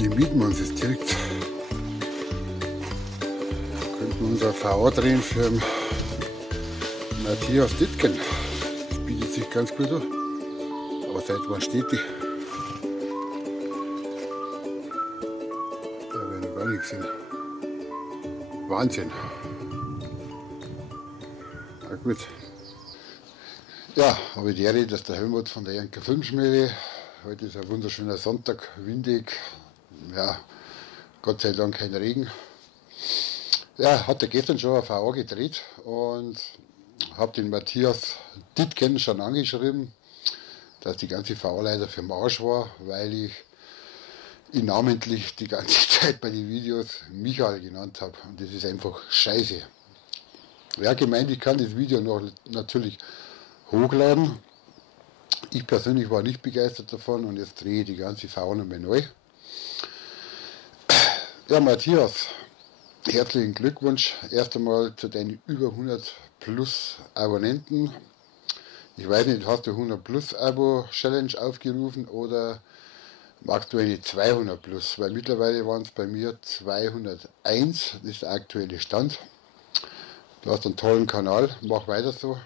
Die mieten wir uns jetzt direkt. Da könnten wir unser VA drehen für Matthias Dittgen. Das bietet sich ganz gut an. Aber seit wann steht die? Da werden wir gar nichts sehen. Wahnsinn. Na gut. Ja, habe ich die Ehre, dass der Helmut von der Janker Filmschmiede. Heute ist ein wunderschöner Sonntag, windig. Ja, Gott sei Dank kein Regen. Ja, hatte gestern schon ein VA gedreht und habe den Matthias Dittgen schon angeschrieben, dass die ganze VA leider für den Arsch war, weil ich ihn namentlich die ganze Zeit bei den Videos Michael genannt habe. Und das ist einfach scheiße. Ja, gemeint, ich kann das Video noch natürlich hochladen. Ich persönlich war nicht begeistert davon und jetzt drehe ich die ganze VA nochmal neu. Ja, Matthias, herzlichen Glückwunsch erst einmal zu deinen über 100 plus Abonnenten. Ich weiß nicht, hast du 100 plus Abo Challenge aufgerufen oder magst du eine 200 plus? Weil mittlerweile waren es bei mir 201, das ist der aktuelle Stand. Du hast einen tollen Kanal, mach weiter so.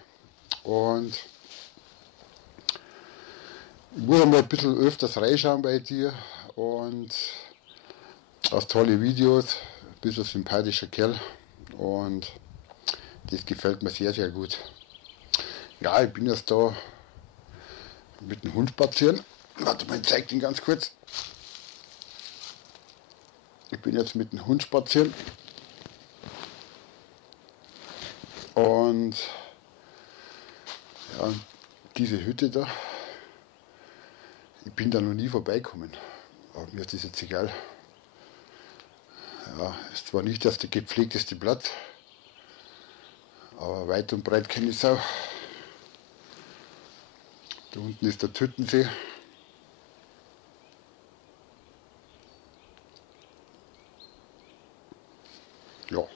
Und ich muss mal ein bisschen öfters reinschauen bei dir und hast tolle Videos, bist ein sympathischer Kerl und das gefällt mir sehr, sehr gut. Ja, ich bin jetzt da mit dem Hund spazieren. Warte mal, ich zeige den ganz kurz. Ich bin jetzt mit dem Hund spazieren und ja, diese Hütte da, ich bin da noch nie vorbeikommen, aber mir ist das jetzt egal. Ja, ist zwar nicht das der gepflegteste Platz, aber weit und breit kenne ich es auch. Da unten ist der Tüttensee. Ja.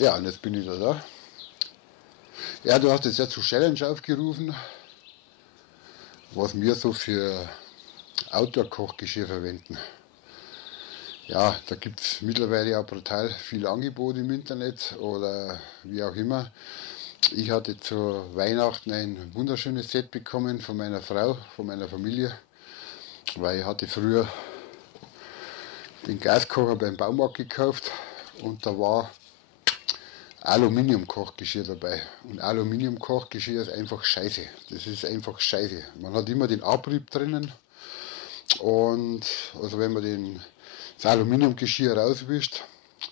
Ja, und jetzt bin ich da. Ja, du hast jetzt ja zur Challenge aufgerufen, was wir so für Outdoor-Kochgeschirr verwenden. Ja, da gibt es mittlerweile auch brutal viele Angebote im Internet oder wie auch immer. Ich hatte zu Weihnachten ein wunderschönes Set bekommen von meiner Frau, von meiner Familie, weil ich hatte früher den Gaskocher beim Baumarkt gekauft und da war Aluminium-Kochgeschirr dabei. Und Aluminium-Kochgeschirr ist einfach scheiße. Das ist einfach scheiße. Man hat immer den Abrieb drinnen und also wenn man das Aluminiumgeschirr rauswischt,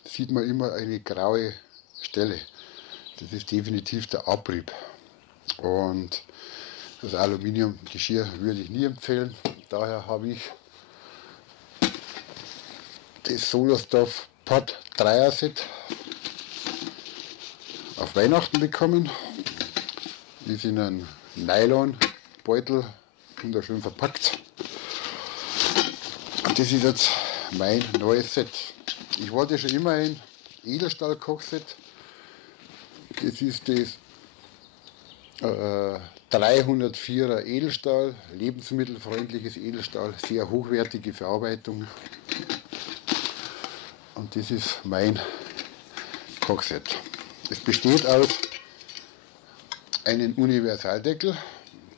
sieht man immer eine graue Stelle. Das ist definitiv der Abrieb. Und das Aluminiumgeschirr würde ich nie empfehlen. Daher habe ich das Solostoff Pot 3er Set auf Weihnachten bekommen. Ist in einem Nylonbeutel, wunderschön verpackt. Und das ist jetzt mein neues Set. Ich wollte schon immer ein Edelstahl-Kochset. Das ist das 304er Edelstahl, lebensmittelfreundliches Edelstahl, sehr hochwertige Verarbeitung. Und das ist mein Kochset. Es besteht aus einem Universaldeckel,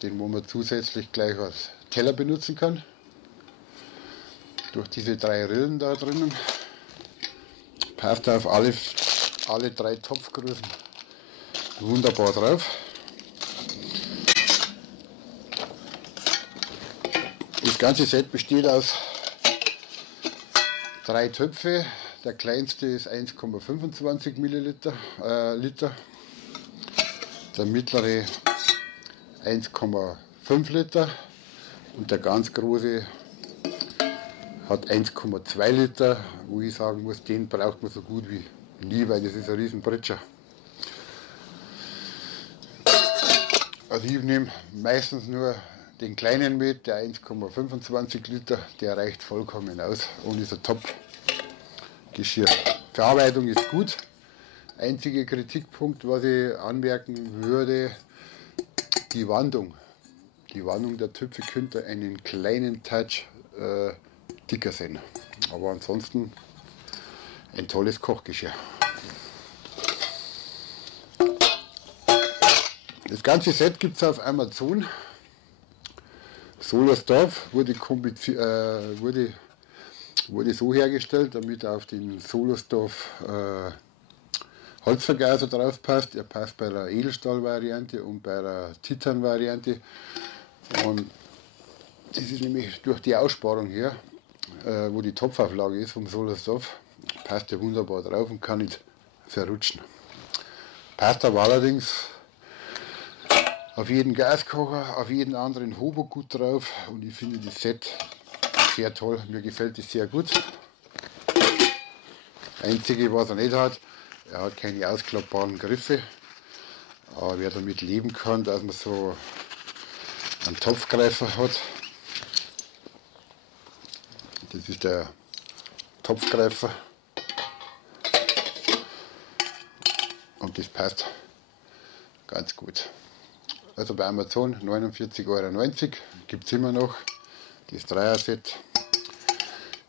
den man zusätzlich gleich als Teller benutzen kann. Durch diese 3 Rillen da drinnen passt auf alle 3 Topfgrößen wunderbar drauf. Das ganze Set besteht aus 3 Töpfe. Der kleinste ist 1,25 Milliliter, Liter. Der mittlere 1,5 Liter und der ganz große hat 1,2 Liter, wo ich sagen muss, den braucht man so gut wie nie, weil das ist ein riesen Britscher. Also ich nehme meistens nur den kleinen mit, der 1,25 Liter, der reicht vollkommen aus und ist ein Top-Geschirr. Verarbeitung ist gut. Einziger Kritikpunkt, was ich anmerken würde, die Wandung. Die Wandung der Töpfe könnte einen kleinen Touch dicker sein. Aber ansonsten ein tolles Kochgeschirr. Das ganze Set gibt es auf Amazon. Solersdorf wurde so hergestellt, damit auf den Solersdorf Holzvergaser drauf passt. Er passt bei der Edelstahl-Variante und bei der Titan-Variante. Und das ist nämlich durch die Aussparung hier, wo die Topfauflage ist vom Solersdorf, passt er wunderbar drauf und kann nicht verrutschen. Passt aber allerdings auf jeden Gaskocher, auf jeden anderen Hobo gut drauf und ich finde das Set sehr toll. Mir gefällt es sehr gut. Einzige, was er nicht hat, er hat keine ausklappbaren Griffe. Aber wer damit leben kann, dass man so einen Topfgreifer hat. Das ist der Topfgreifer. Und das passt ganz gut. Also bei Amazon 49,90 € gibt es immer noch. Das Dreier-Set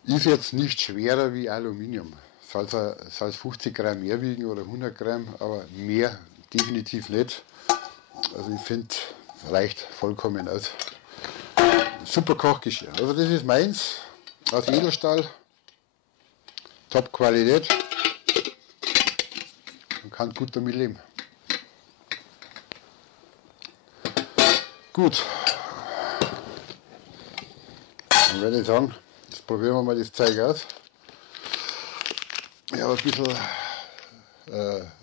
ist jetzt nicht schwerer wie Aluminium. Soll es 50 Gramm mehr wiegen oder 100 Gramm, aber mehr definitiv nicht. Also ich finde, reicht vollkommen aus. Super Kochgeschirr. Also das ist meins aus Edelstahl. Top Qualität. Man kann gut damit leben. Gut. Dann würde ich sagen, jetzt probieren wir mal das Zeug aus. Ich habe ein bisschen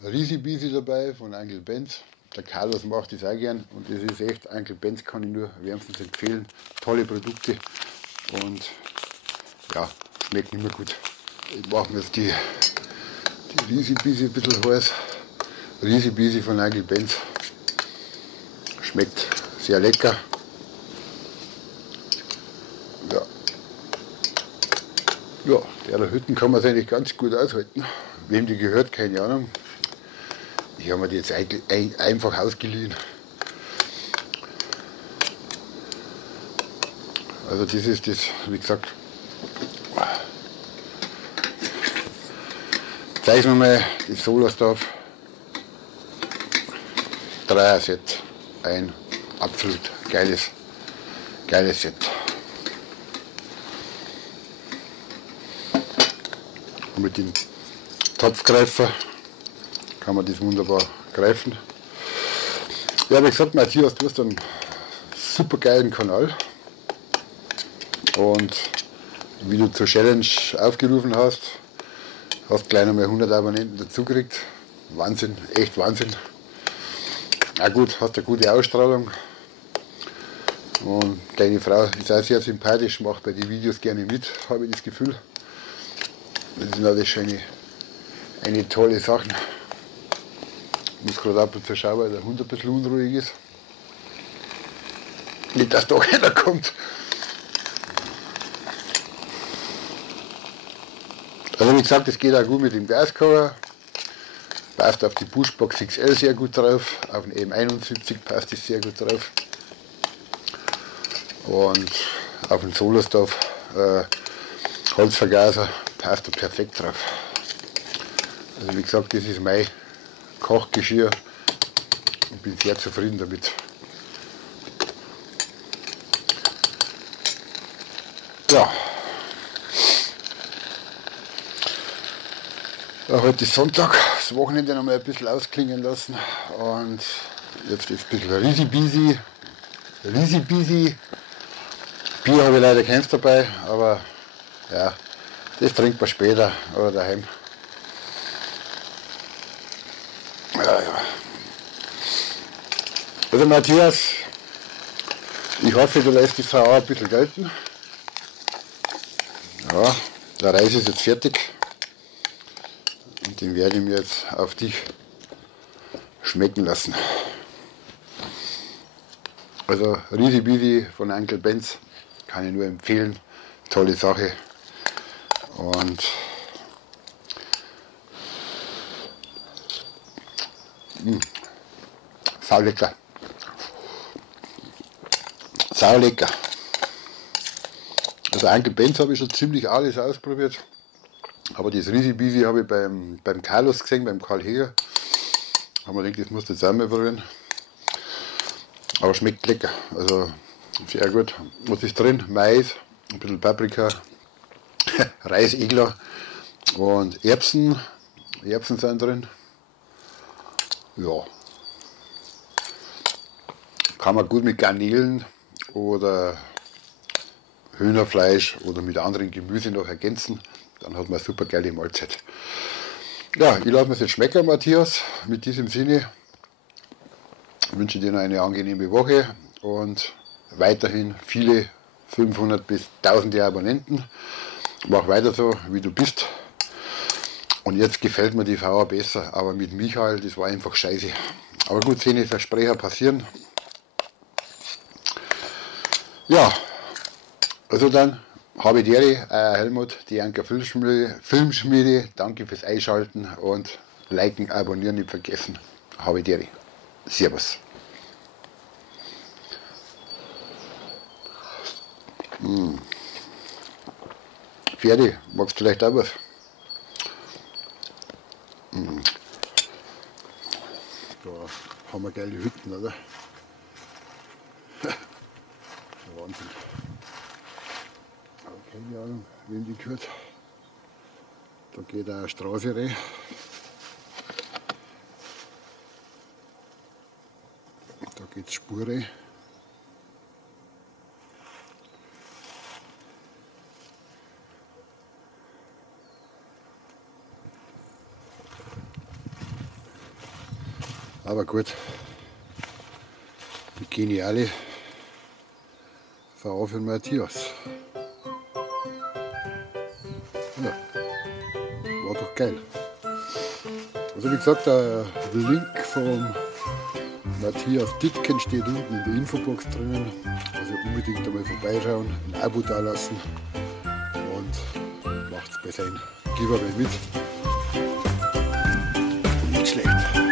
Risi-Bisi dabei von Uncle Benz. Der Carlos macht das auch gern und das ist echt, Uncle Benz kann ich nur wärmstens empfehlen. Tolle Produkte und ja, schmeckt immer gut. Ich mache mir jetzt die Risi-Bisi ein bisschen heiß. Risi-Bisi von Uncle Benz. Schmeckt sehr lecker. Ja, der Hütten kann man es eigentlich ganz gut aushalten. Wem die gehört, keine Ahnung. Ich habe mir die jetzt einfach ausgeliehen. Also das ist das, wie gesagt. Zeigen wir mal das Solersdorf Dreier-Set ein. Absolut geiles Set. Und mit dem Topfgreifer kann man das wunderbar greifen. Ja, wie gesagt, Matthias, du hast einen super geilen Kanal. Und wie du zur Challenge aufgerufen hast, hast gleich nochmal 100 Abonnenten dazu gekriegt. Wahnsinn, echt Wahnsinn. Na gut, hast eine gute Ausstrahlung. Und deine Frau ist auch sehr sympathisch, macht bei den Videos gerne mit, habe ich das Gefühl. Das ist natürlich schon eine tolle Sache. Ich muss gerade ab und zu schauen, weil der Hund ein bisschen unruhig ist. Nicht, dass da einer kommt. Also wie gesagt, das geht auch gut mit dem Gaskocher. Passt auf die Bushbox XL sehr gut drauf, auf den M71 passt es sehr gut drauf. Und auf den Solostov Holzvergaser passt er perfekt drauf. Also wie gesagt, das ist mein Kochgeschirr und bin sehr zufrieden damit. Ja. Ja, heute ist Sonntag, das Wochenende noch mal ein bisschen ausklingen lassen und jetzt ist ein bisschen Risi-Bisi. Bier habe ich leider keins dabei, aber ja, das trinkt man später oder daheim. Ja. Also Matthias, ich hoffe, du lässt die Frau auch ein bisschen gelten. Ja, der Reis ist jetzt fertig. Und den werde ich mir jetzt auf dich schmecken lassen. Also Risi Bisi von Uncle Benz kann ich nur empfehlen. Tolle Sache. Und saulecker. Saulecker. Also Uncle Benz habe ich schon ziemlich alles ausprobiert. Aber das Risi Bisi habe ich beim Carlos gesehen, beim Karl Heger. Haben wir gedacht, das musst du jetzt auch mal probieren. Aber schmeckt lecker, also sehr gut. Was ist drin? Mais, ein bisschen Paprika, Reis, Egler und Erbsen. Erbsen sind drin. Ja. Kann man gut mit Garnelen oder Hühnerfleisch oder mit anderen Gemüse noch ergänzen. Dann hat man eine super geile Mahlzeit. Ja, ich lasse mir es jetzt schmecken, Matthias. Mit diesem Sinne wünsche ich dir noch eine angenehme Woche und weiterhin viele 500 bis 1000 Abonnenten. Mach weiter so, wie du bist. Und jetzt gefällt mir die Frau besser, aber mit Michael, das war einfach scheiße. Aber gut, sehne Versprecher passieren. Ja, also dann. Habe die Ehre, Helmut, die Anker Filmschmiede. Danke fürs Einschalten und liken, abonnieren nicht vergessen. Habe die Ehre. Servus. Ferdi, magst du vielleicht auch was? Da haben wir geile Hütten, oder? Wahnsinn. Keine Ahnung, wem die gehört. Da geht eine Straße rein. Da geht Spur rein. Aber gut, die geniale Frau für Matthias. Ja, war doch geil. Also wie gesagt, der Link vom Matthias Dittgen steht unten in der Infobox drinnen. Also unbedingt einmal vorbeischauen, ein Abo da lassen und macht's bei seinem Giveaway mit. Nicht schlecht.